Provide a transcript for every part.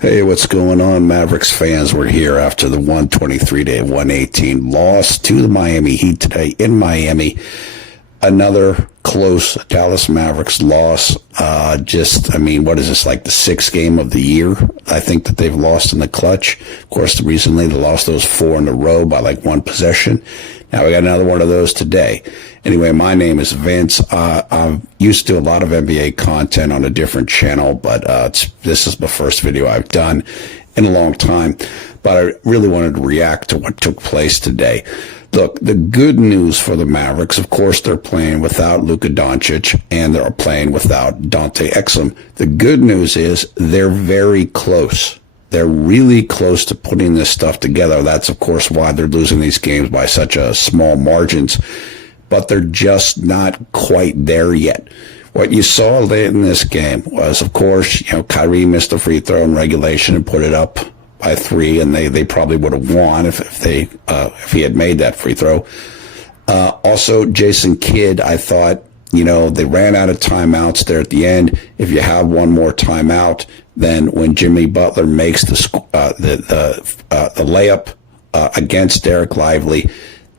Hey, what's going on, Mavericks fans? We're here after the 123-day 118 loss to the Miami Heat today in Miami. Another close Dallas Mavericks loss. What is this, like the sixth game of the year? I think that they've lost in the clutch. Of course, recently they lost those four in a row by like one possession. Now we got another one of those today. Anyway, my name is Vince. I'm used to a lot of NBA content on a different channel, but this is the first video I've done in a long time. But I really wanted to react to what took place today. Look, the good news for the Mavericks, of course, they're playing without Luka Doncic and they're playing without Dante Exum. The good news is they're very close. They're really close to putting this stuff together. That's, of course, why they're losing these games by such a small margins. But they're just not quite there yet. What you saw late in this game was, of course, Kyrie missed a free throw in regulation and put it up by 3, and they probably would have won if he had made that free throw. Also, Jason Kidd, I thought, they ran out of timeouts there at the end. If you have one more timeout, then when Jimmy Butler makes the layup against Derek Lively,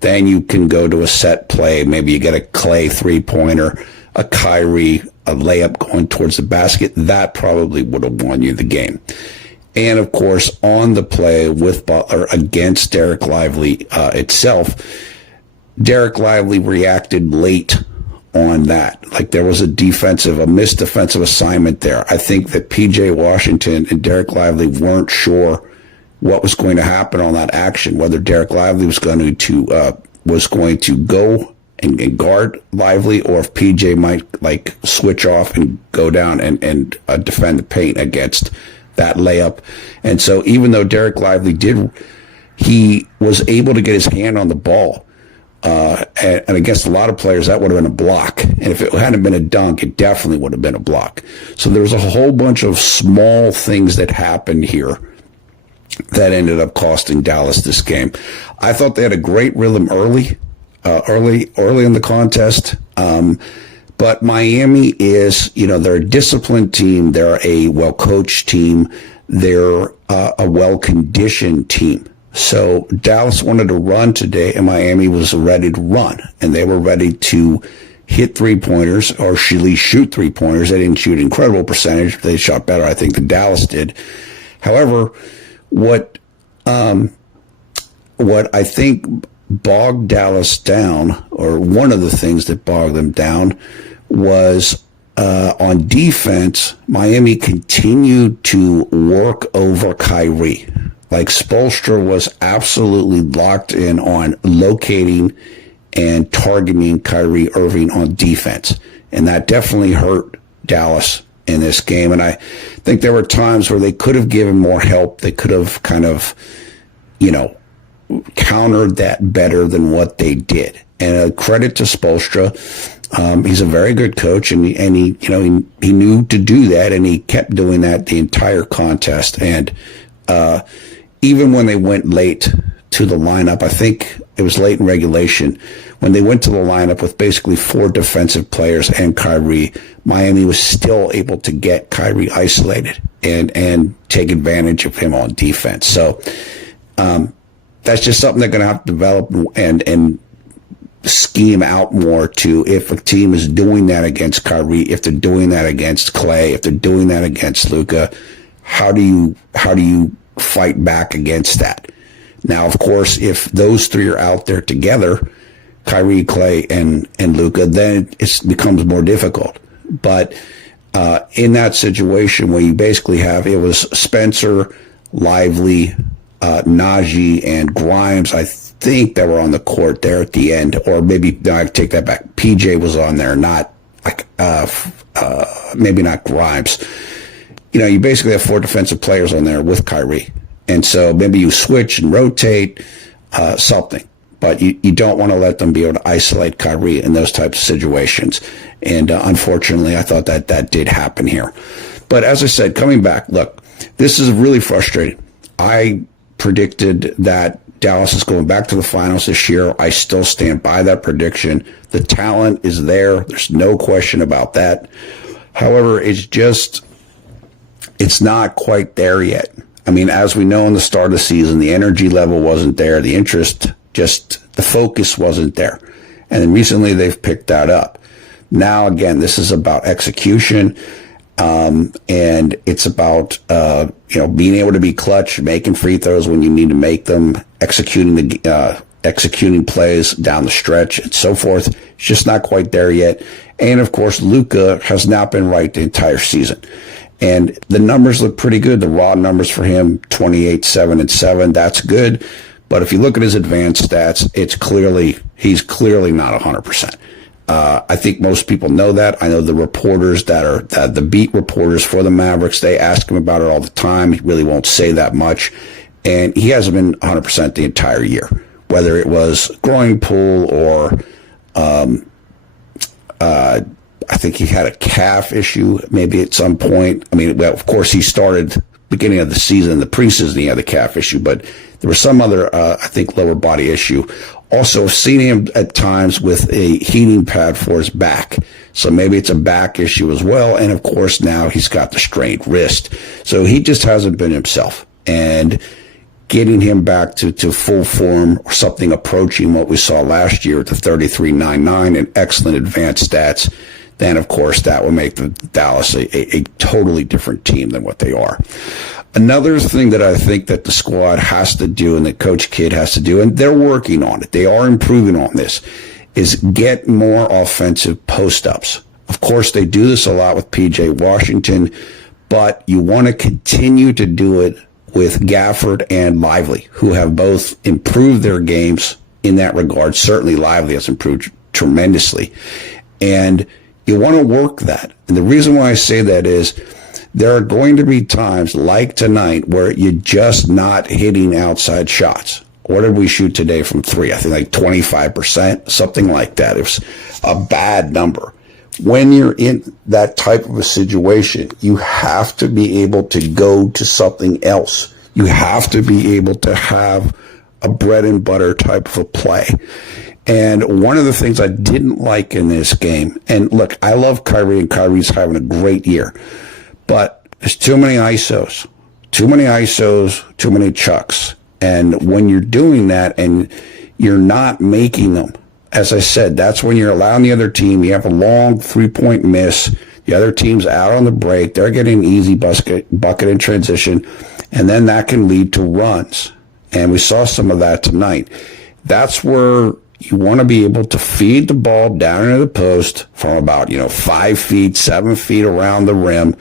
then you can go to a set play. Maybe you get a Clay three-pointer, a Kyrie, a layup going towards the basket. That probably would have won you the game. And, of course, on the play with Butler against Derek Lively itself, Derek Lively reacted late on that. Like there was a missed defensive assignment there. I think that P.J. Washington and Derek Lively weren't sure what was going to happen on that action, whether Derek Lively was going to go and guard Lively, or if PJ might switch off and go down and defend the paint against that layup. And so even though Derek Lively he was able to get his hand on the ball, and against a lot of players, that would have been a block. And if it hadn't been a dunk, it definitely would have been a block. So there was a whole bunch of small things that happened here that ended up costing Dallas this game. I thought they had a great rhythm early in the contest. But Miami is, they're a disciplined team. They're a well-coached team. They're a well-conditioned team. So Dallas wanted to run today, and Miami was ready to run. And they were ready to hit three-pointers, or at least shoot three-pointers. They didn't shoot an incredible percentage. They shot better, I think, than Dallas did. However, what I think bogged Dallas down, or one of the things that bogged them down, was on defense, Miami continued to work over Kyrie. Like Spoelstra was absolutely locked in on locating and targeting Kyrie Irving on defense. And that definitely hurt Dallas in this game. And I think there were times where they could have given more help. They could have kind of, countered that better than what they did. And credit to Spoelstra. He's a very good coach, and he knew to do that, and he kept doing that the entire contest. And even when they went late to the lineup, I think it was late in regulation, when they went to the lineup with basically 4 defensive players and Kyrie, Miami was still able to get Kyrie isolated and take advantage of him on defense. So that's just something they're going to have to develop and scheme out more to. If a team is doing that against Kyrie, if they're doing that against Clay, if they're doing that against Luka, how do you fight back against that? Now, of course, if those 3 are out there together, Kyrie, Clay, and Luka, then it becomes more difficult. But in that situation where you basically it was Spencer, Lively, Najee, and Grimes, I think, that were on the court there at the end. Or maybe, no, I take that back. PJ was on there, maybe not Grimes. You basically have 4 defensive players on there with Kyrie. And so maybe you switch and rotate something. But you don't want to let them be able to isolate Kyrie in those types of situations. And unfortunately, I thought that did happen here. But as I said, coming back, look, this is really frustrating. I predicted that Dallas is going back to the finals this year. I still stand by that prediction. The talent is there. There's no question about that. However, it's just, it's not quite there yet. I mean, as we know in the start of the season, the energy level wasn't there. The interest, just the focus wasn't there. And then recently they've picked that up. Now, again, this is about execution. And it's about, being able to be clutch, making free throws when you need to make them, executing plays down the stretch and so forth. It's just not quite there yet. And of course, Luka has not been right the entire season. And the numbers look pretty good. The raw numbers for him, 28, 7, and 7. That's good. But if you look at his advanced stats, he's clearly not 100%. I think most people know that. I know the reporters that are the beat reporters for the Mavericks, they ask him about it all the time. He really won't say that much. And he hasn't been 100% the entire year, whether it was groin pull or I think he had a calf issue maybe at some point. I mean, well, of course, he started beginning of the season, the preseason, he had the calf issue, but there was some other, I think, lower body issue. Also, I've seen him at times with a heating pad for his back. So maybe it's a back issue as well. And of course, now he's got the strained wrist. So he just hasn't been himself. And getting him back to full form or something approaching what we saw last year at the 33.99 and excellent advanced stats, then of course that will make the Dallas a totally different team than what they are. Another thing that I think that the squad has to do and that Coach Kidd has to do, and they're working on it, they are improving on this, is get more offensive post-ups. Of course, they do this a lot with P.J. Washington, but you want to continue to do it with Gafford and Lively, who have both improved their games in that regard. Certainly Lively has improved tremendously. And you want to work that. And the reason why I say that is there are going to be times like tonight where you're just not hitting outside shots. What did we shoot today from three? I think like 25%, something like that. It was a bad number. When you're in that type of a situation, you have to be able to go to something else. You have to be able to have a bread and butter type of a play. And one of the things I didn't like in this game, and look, I love Kyrie, and Kyrie's having a great year, but there's too many ISOs, too many chucks. And when you're doing that and you're not making them, as I said, that's when you're allowing the other team, you have a long three-point miss, the other team's out on the break, they're getting an easy bucket in transition, and then that can lead to runs. And we saw some of that tonight. That's where you want to be able to feed the ball down into the post from about, 5 feet, 7 feet around the rim.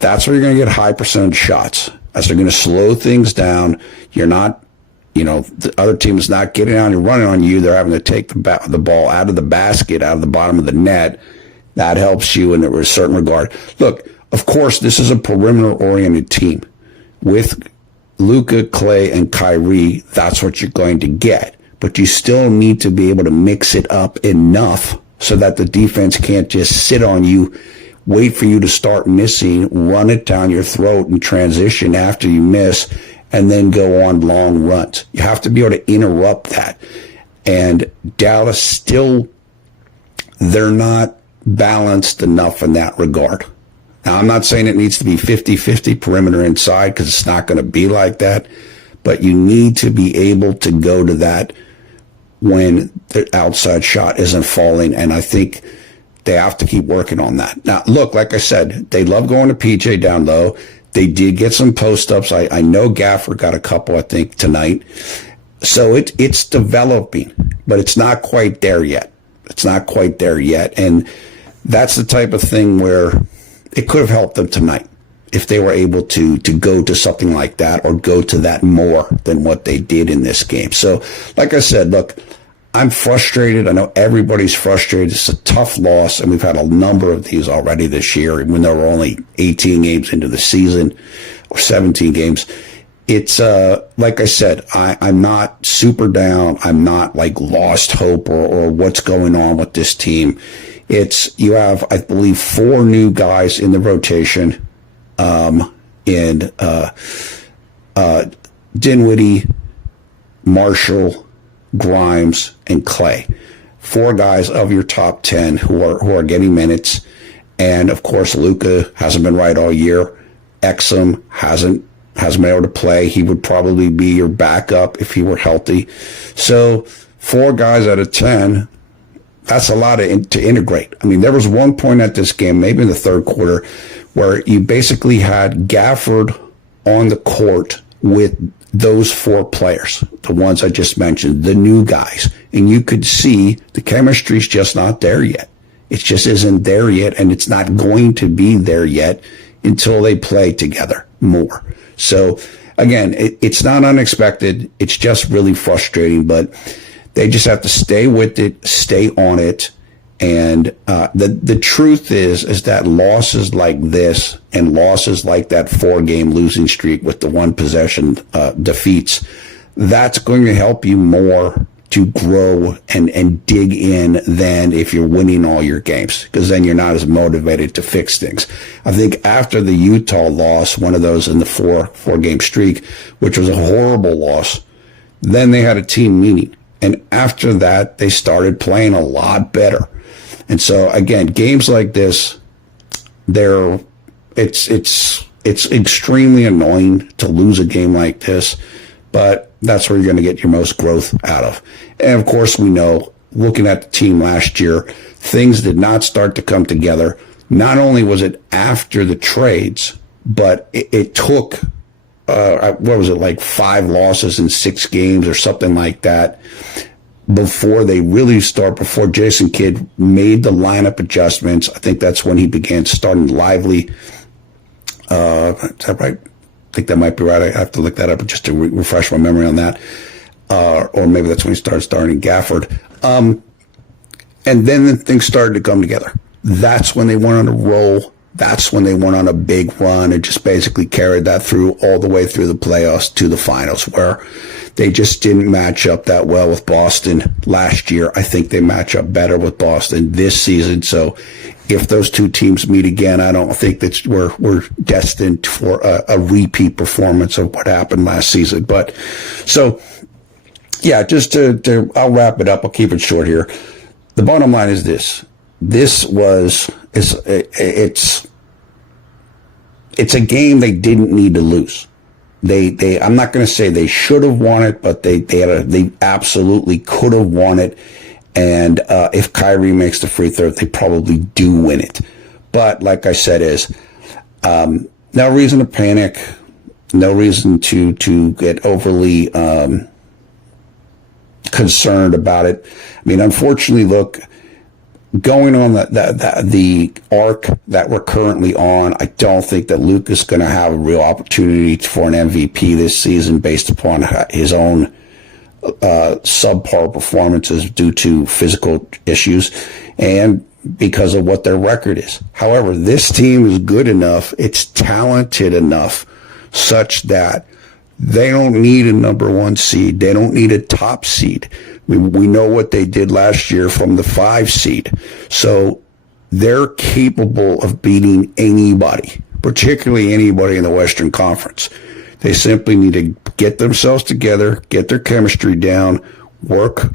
That's where you're going to get high percentage shots. As they're going to slow things down. You're not, the other team is not getting on and running on you. They're having to take the ball out of the basket, out of the bottom of the net. That helps you in a certain regard. Look, of course, this is a perimeter-oriented team. With Luka, Clay, and Kyrie, that's what you're going to get. But you still need to be able to mix it up enough so that the defense can't just sit on you, wait for you to start missing, run it down your throat and transition after you miss, and then go on long runs. You have to be able to interrupt that. And Dallas still, they're not balanced enough in that regard. Now, I'm not saying it needs to be 50-50 perimeter inside, because it's not going to be like that. But you need to be able to go to that when the outside shot isn't falling. And I think they have to keep working on that. Now, look, like I said, they love going to PJ down low. They did get some post-ups. I know Gafford got a couple, I think, tonight. So it's developing, but it's not quite there yet. It's not quite there yet. And that's the type of thing where it could have helped them tonight if they were able to go to something like that or go to that more than what they did in this game. So, like I said, look, I'm frustrated. I know everybody's frustrated. It's a tough loss, and we've had a number of these already this year, even though we're only 18 games into the season or 17 games. It's, like I said, I'm not super down. I'm not like lost hope or what's going on with this team. You have, I believe, 4 new guys in the rotation. In Dinwiddie, Marshall, Grimes, and Clay. 4 guys of your top 10 who are getting minutes. And of course, Luka hasn't been right all year. Exum hasn't been able to play. He would probably be your backup if he were healthy. So 4 guys out of 10, that's a lot to integrate. I mean, there was one point at this game, maybe in the third quarter, where you basically had Gafford on the court with those 4 players, the ones I just mentioned, the new guys. And you could see the chemistry's just not there yet. It just isn't there yet, and it's not going to be there yet until they play together more. So, again, it's not unexpected. It's just really frustrating, but they just have to stay with it, stay on it. And the truth is that losses like this and losses like that 4-game losing streak with the 1 possession defeats, that's going to help you more to grow and dig in than if you're winning all your games, because then you're not as motivated to fix things. I think after the Utah loss, one of those in the four-game streak, which was a horrible loss, then they had a team meeting. And after that, they started playing a lot better. And so, again, games like this, it's extremely annoying to lose a game like this, but that's where you're going to get your most growth out of. And, of course, we know, looking at the team last year, things did not start to come together. Not only was it after the trades, but it took, what was it, like 5 losses in 6 games or something like that before they really before Jason Kidd made the lineup adjustments. I think that's when he began starting Lively. Is that right? I think that might be right. I have to look that up just to refresh my memory on that. Or maybe that's when he started starting Gafford. And then things started to come together. That's when they went on a roll. That's when they went on a big run and just basically carried that through all the way through the playoffs to the finals, where they just didn't match up that well with Boston last year. I think they match up better with Boston this season. So if those 2 teams meet again, I don't think that we're destined for a repeat performance of what happened last season. But so, yeah, just to I'll wrap it up. I'll keep it short here. The bottom line is this. It's a game they didn't need to lose. I'm not going to say they should have won it, but they absolutely could have won it. And if Kyrie makes the free throw, they probably do win it. But like I said, no reason to panic, no reason to get overly concerned about it. I mean, unfortunately, look, going on the arc that we're currently on, I don't think that Luke is going to have a real opportunity for an MVP this season based upon his own subpar performances due to physical issues and because of what their record is. However, this team is good enough, it's talented enough such that they don't need a number 1 seed. They don't need a top seed. We know what they did last year from the 5 seed. So they're capable of beating anybody, particularly anybody in the Western Conference. They simply need to get themselves together, get their chemistry down,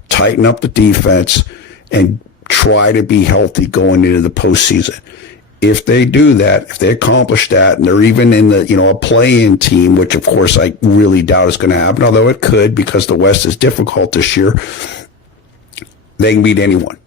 tighten up the defense, and try to be healthy going into the postseason. If they do that, if they accomplish that, and they're even in the, a play-in team, which of course I really doubt is going to happen, although it could because the West is difficult this year, they can beat anyone.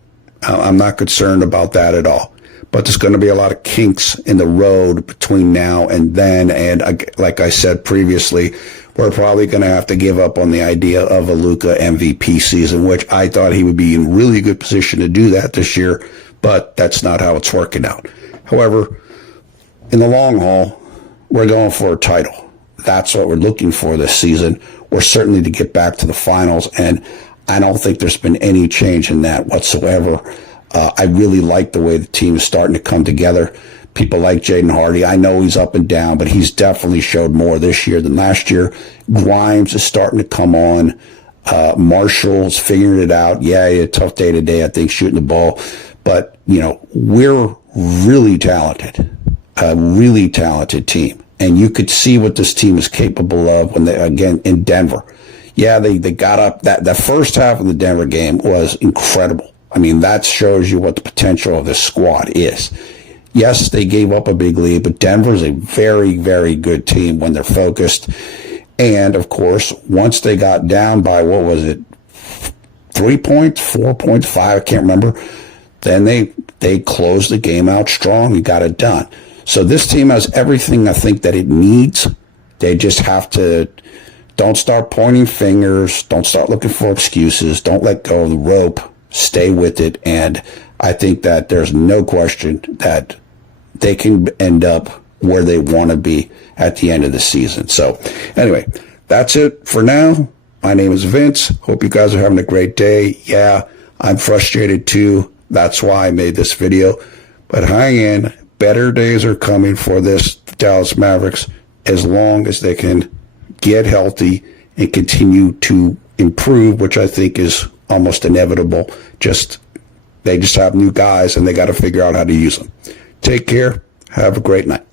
I'm not concerned about that at all. But there's going to be a lot of kinks in the road between now and then. And like I said previously, we're probably going to have to give up on the idea of a Luka MVP season, which I thought he would be in really good position to do that this year. But that's not how it's working out. However, in the long haul, we're going for a title. That's what we're looking for this season. We're certainly to get back to the finals. And I don't think there's been any change in that whatsoever. I really like the way the team is starting to come together. People like Jaden Hardy. I know he's up and down, but he's definitely showed more this year than last year. Grimes is starting to come on. Marshall's figuring it out. Yeah, he had a tough day today, I think, shooting the ball. But, we're really talented, a really talented team. And you could see what this team is capable of when they, again, in Denver. Yeah, they got up. The first half of the Denver game was incredible. I mean, that shows you what the potential of this squad is. Yes, they gave up a big lead, but Denver's a very, very good team when they're focused. And, of course, once they got down by, what was it, 3 points, 4 points, 5, I can't remember, then they closed the game out strong and got it done. So this team has everything I think that it needs. They just have to don't start pointing fingers, don't start looking for excuses, don't let go of the rope, stay with it, and I think that there's no question that they can end up where they want to be at the end of the season. So anyway, that's it for now. My name is Vince. Hope you guys are having a great day. Yeah, I'm frustrated too. That's why I made this video. But hang in. Better days are coming for this Dallas Mavericks as long as they can get healthy and continue to improve, which I think is almost inevitable. They just have new guys and they got to figure out how to use them. Take care. Have a great night.